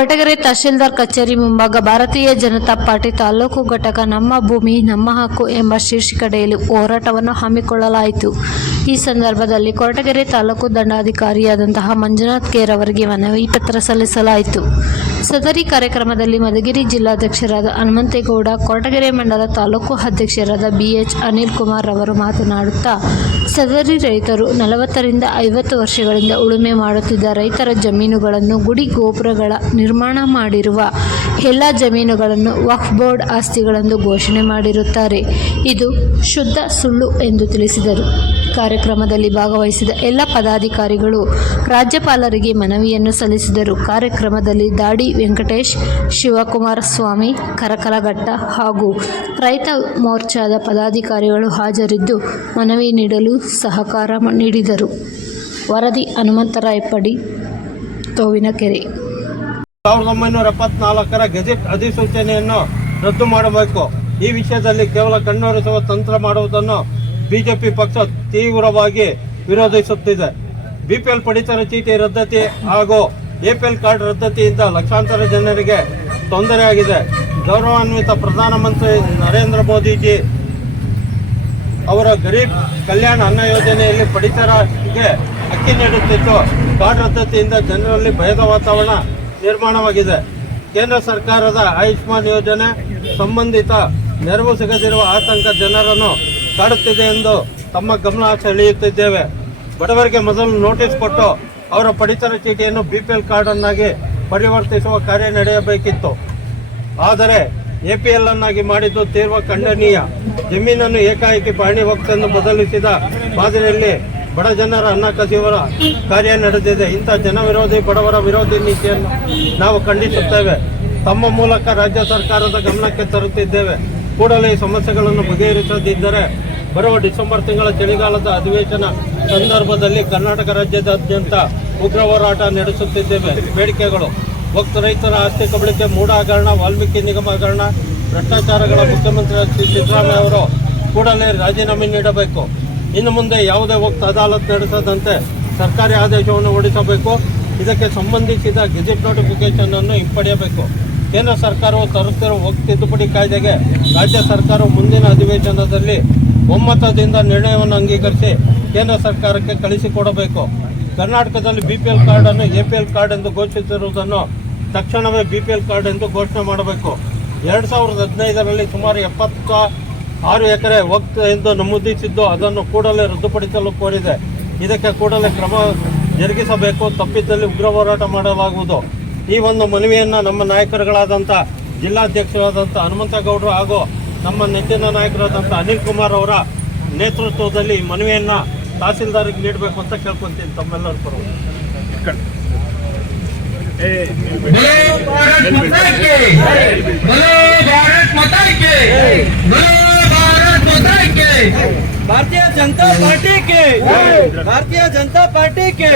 ಕೊರಟಗೆರೆ ತಹಶೀಲ್ದಾರ್ ಕಚೇರಿ ಮುಂಭಾಗ ಭಾರತೀಯ ಜನತಾ ಪಾರ್ಟಿ ತಾಲೂಕು ಘಟಕ ನಮ್ಮ ಭೂಮಿ ನಮ್ಮ ಹಕ್ಕು ಎಂಬ ಶೀರ್ಷಿಕೆಯಲ್ಲಿ ಹೋರಾಟವನ್ನು ಹಮ್ಮಿಕೊಳ್ಳಲಾಯಿತು. ಈ ಸಂದರ್ಭದಲ್ಲಿ ಕೊರಟಗೆರೆ ತಾಲೂಕು ದಂಡಾಧಿಕಾರಿಯಾದಂತಹ ಮಂಜುನಾಥ್ ಕೇರ್ ಅವರಿಗೆ ಮನವಿ ಪತ್ರ ಸಲ್ಲಿಸಲಾಯಿತು. ಸದರಿ ಕಾರ್ಯಕ್ರಮದಲ್ಲಿ ಮಧುಗಿರಿ ಜಿಲ್ಲಾಧ್ಯಕ್ಷರಾದ ಹನುಮಂತೇಗೌಡ, ಕೊರಟಗೆರೆ ಮಂಡಲ ತಾಲೂಕು ಅಧ್ಯಕ್ಷರಾದ BH ಅನಿಲ್ ಕುಮಾರ್ ಅವರು ಮಾತನಾಡುತ್ತಾ, ಸದರಿ ರೈತರು 40 ರಿಂದ 50 ವರ್ಷಗಳಿಂದ ಉಳುಮೆ ಮಾಡುತ್ತಿದ್ದ ರೈತರ ಜಮೀನುಗಳನ್ನು ಗುಡಿ ಗೋಪುರಗಳ ನಿರ್ಮಾಣ ಮಾಡಿರುವ ಎಲ್ಲ ಜಮೀನುಗಳನ್ನು ವಕ್ಫ್ ಬೋರ್ಡ್ ಆಸ್ತಿಗಳೆಂದು ಘೋಷಣೆ ಮಾಡಿರುತ್ತಾರೆ. ಇದು ಶುದ್ಧ ಸುಳ್ಳು ಎಂದು ತಿಳಿಸಿದರು. ಕಾರ್ಯಕ್ರಮದಲ್ಲಿ ಭಾಗವಹಿಸಿದ ಎಲ್ಲ ಪದಾಧಿಕಾರಿಗಳು ರಾಜ್ಯಪಾಲರಿಗೆ ಮನವಿಯನ್ನು ಸಲ್ಲಿಸಿದರು. ಕಾರ್ಯಕ್ರಮದಲ್ಲಿ ದಾಡಿ ವೆಂಕಟೇಶ್, ಶಿವಕುಮಾರ ಸ್ವಾಮಿ, ಕರಕಲಘಟ್ಟ ಹಾಗೂ ರೈತ ಮೋರ್ಚಾದ ಪದಾಧಿಕಾರಿಗಳು ಹಾಜರಿದ್ದು ಮನವಿ ನೀಡಲು ಸಹಕಾರ ನೀಡಿದರು. ವರದಿ ಹನುಮಂತರಾಯಪಡಿ, ತೋವಿನಕೆರೆ. 1974ರ ಗೆಜೆಟ್ ಅಧಿಸೂಚನೆಯನ್ನು ರದ್ದು ಮಾಡಬೇಕು. ಈ ವಿಷಯದಲ್ಲಿ ಕೇವಲ ಕಣ್ಣೊರೆಸುವ ತಂತ್ರ ಮಾಡುವುದನ್ನು ಬಿಜೆಪಿ ಪಕ್ಷ ತೀವ್ರವಾಗಿ ವಿರೋಧಿಸುತ್ತಿದೆ. BPL ಪಡಿತರ ಚೀಟಿ ರದ್ದತಿ ಹಾಗೂ APL ಕಾರ್ಡ್ ರದ್ದತಿಯಿಂದ ಲಕ್ಷಾಂತರ ಜನರಿಗೆ ತೊಂದರೆಯಾಗಿದೆ. ಗೌರವಾನ್ವಿತ ಪ್ರಧಾನಮಂತ್ರಿ ನರೇಂದ್ರ ಮೋದಿಜಿ ಅವರ ಗರೀಬ್ ಕಲ್ಯಾಣ ಅನ್ನ ಯೋಜನೆಯಲ್ಲಿ ಪಡಿತರಗೆ ಅಕ್ಕಿ ನೀಡುತ್ತಿದ್ದು, ಕಾರ್ಡ್ ರದ್ದತಿಯಿಂದ ಜನರಲ್ಲಿ ಭಯದ ವಾತಾವರಣ ನಿರ್ಮಾಣವಾಗಿದೆ. ಕೇಂದ್ರ ಸರ್ಕಾರದ ಆಯುಷ್ಮಾನ್ ಯೋಜನೆ ಸಂಬಂಧಿತ ನೆರವು ಸಿಗದಿರುವ ಆತಂಕ ಜನರನ್ನು ಕಾಡುತ್ತಿದೆ ಎಂದು ತಮ್ಮ ಗಮನ ಸೆಳೆಯುತ್ತಿದ್ದೇವೆ. ಬಡವರಿಗೆ ಮೊದಲು ನೋಟಿಸ್ ಕೊಟ್ಟು ಅವರ ಪಡಿತರ ಚೀಟಿಯನ್ನು BPL ಕಾರ್ಡ್ ಅನ್ನಾಗಿ ಪರಿವರ್ತಿಸುವ ಕಾರ್ಯ ನಡೆಯಬೇಕಿತ್ತು. ಆದರೆ APL ಅನ್ನಾಗಿ ಮಾಡಿದ್ದು ತೀವ್ರ ಖಂಡನೀಯ. ಜಮೀನನ್ನು ಏಕಾಏಕಿ ಪಹಣಿ ವಕ್ಫೆಂದು ಬದಲಿಸಿದ ಮಾದರಿಯಲ್ಲಿ ಬಡ ಜನರ ಅನ್ನ ಕಸಿಯುವ ಕಾರ್ಯ ನಡೆದಿದೆ. ಇಂಥ ಜನ ವಿರೋಧಿ, ಬಡವರ ವಿರೋಧಿ ನೀತಿಯನ್ನು ನಾವು ಖಂಡಿಸುತ್ತೇವೆ. ತಮ್ಮ ಮೂಲಕ ರಾಜ್ಯ ಸರ್ಕಾರದ ಗಮನಕ್ಕೆ ತರುತ್ತಿದ್ದೇವೆ. ಕೂಡಲೇ ಈ ಸಮಸ್ಯೆಗಳನ್ನು ಬಗೆಹರಿಸದಿದ್ದರೆ ಬರುವ ಡಿಸೆಂಬರ್ ತಿಂಗಳ ಚಳಿಗಾಲದ ಅಧಿವೇಶನ ಸಂದರ್ಭದಲ್ಲಿ ಕರ್ನಾಟಕ ರಾಜ್ಯದಾದ್ಯಂತ ಉಗ್ರ ಹೋರಾಟ ನಡೆಸುತ್ತಿದ್ದೇವೆ. ಬೇಡಿಕೆಗಳು: ವಕ್ಫ್ ರೈತರ ಆಸ್ತಿ ಕಬಳಿಕೆ, ಮೂಢ ಹಗರಣ, ವಾಲ್ಮೀಕಿ ನಿಗಮ ಹಗರಣ, ಭ್ರಷ್ಟಾಚಾರಗಳ ಮುಖ್ಯಮಂತ್ರಿ ಸಿದ್ದರಾಮಯ್ಯ ಅವರು ಕೂಡಲೇ ರಾಜೀನಾಮೆ ನೀಡಬೇಕು. ಇನ್ನು ಮುಂದೆ ಯಾವುದೇ ವಕ್ಫ್ ಅದಾಲತ್ ನಡೆಸದಂತೆ ಸರ್ಕಾರಿ ಆದೇಶವನ್ನು ಹೊರಡಿಸಬೇಕು. ಇದಕ್ಕೆ ಸಂಬಂಧಿಸಿದ ಗೆಜೆಟ್ ನೋಟಿಫಿಕೇಶನ್ ಅನ್ನು ಹಿಂಪಡೆಯಬೇಕು. ಕೇಂದ್ರ ಸರ್ಕಾರವು ತರುತ್ತಿರುವ ವಕ್ಫ್ ತಿದ್ದುಪಡಿ ಕಾಯ್ದೆಗೆ ರಾಜ್ಯ ಸರ್ಕಾರವು ಮುಂದಿನ ಅಧಿವೇಶನದಲ್ಲಿ ಒಮ್ಮತದಿಂದ ನಿರ್ಣಯವನ್ನು ಅಂಗೀಕರಿಸಿ ಕೇಂದ್ರ ಸರ್ಕಾರಕ್ಕೆ ಕಳಿಸಿಕೊಡಬೇಕು. ಕರ್ನಾಟಕದಲ್ಲಿ BPL ಕಾರ್ಡ್ ಅನ್ನು APL ಕಾರ್ಡ್ ಎಂದು ಘೋಷಿಸಿರುವುದನ್ನು ತಕ್ಷಣವೇ BPL ಕಾರ್ಡ್ ಎಂದು ಘೋಷಣೆ ಮಾಡಬೇಕು. 2015ರಲ್ಲಿ ಸುಮಾರು 76 ಎಕರೆ ವಕ್ಫ್ ಎಂದು ನಮೂದಿಸಿದ್ದು, ಅದನ್ನು ಕೂಡಲೇ ರದ್ದುಪಡಿಸಲು ಕೋರಿದೆ. ಇದಕ್ಕೆ ಕೂಡಲೇ ಕ್ರಮ ಜರುಗಿಸಬೇಕು. ತಪ್ಪಿದ್ದಲ್ಲಿ ಉಗ್ರ ಹೋರಾಟ ಮಾಡಲಾಗುವುದು. ಈ ಒಂದು ಮನವಿಯನ್ನು ನಮ್ಮ ನಾಯಕರುಗಳಾದಂಥ ಜಿಲ್ಲಾಧ್ಯಕ್ಷರಾದಂಥ ಹನುಮಂತೇಗೌಡರು ಹಾಗೂ ನಮ್ಮ ನೆಚ್ಚಿನ ನಾಯಕರಾದಂಥ ಅನಿಲ್ ಕುಮಾರ್ ಅವರ ನೇತೃತ್ವದಲ್ಲಿ ಈ ಮನವಿಯನ್ನು ತಹಸೀಲ್ದಾರಿಗೆ ನೀಡಬೇಕು ಅಂತ ಕೇಳ್ಕೊಂತೀನಿ ತಮ್ಮೆಲ್ಲರ ಪರವಾಗಿ. भारतीय जनता पार्टी के, भारतीय जनता पार्टी के।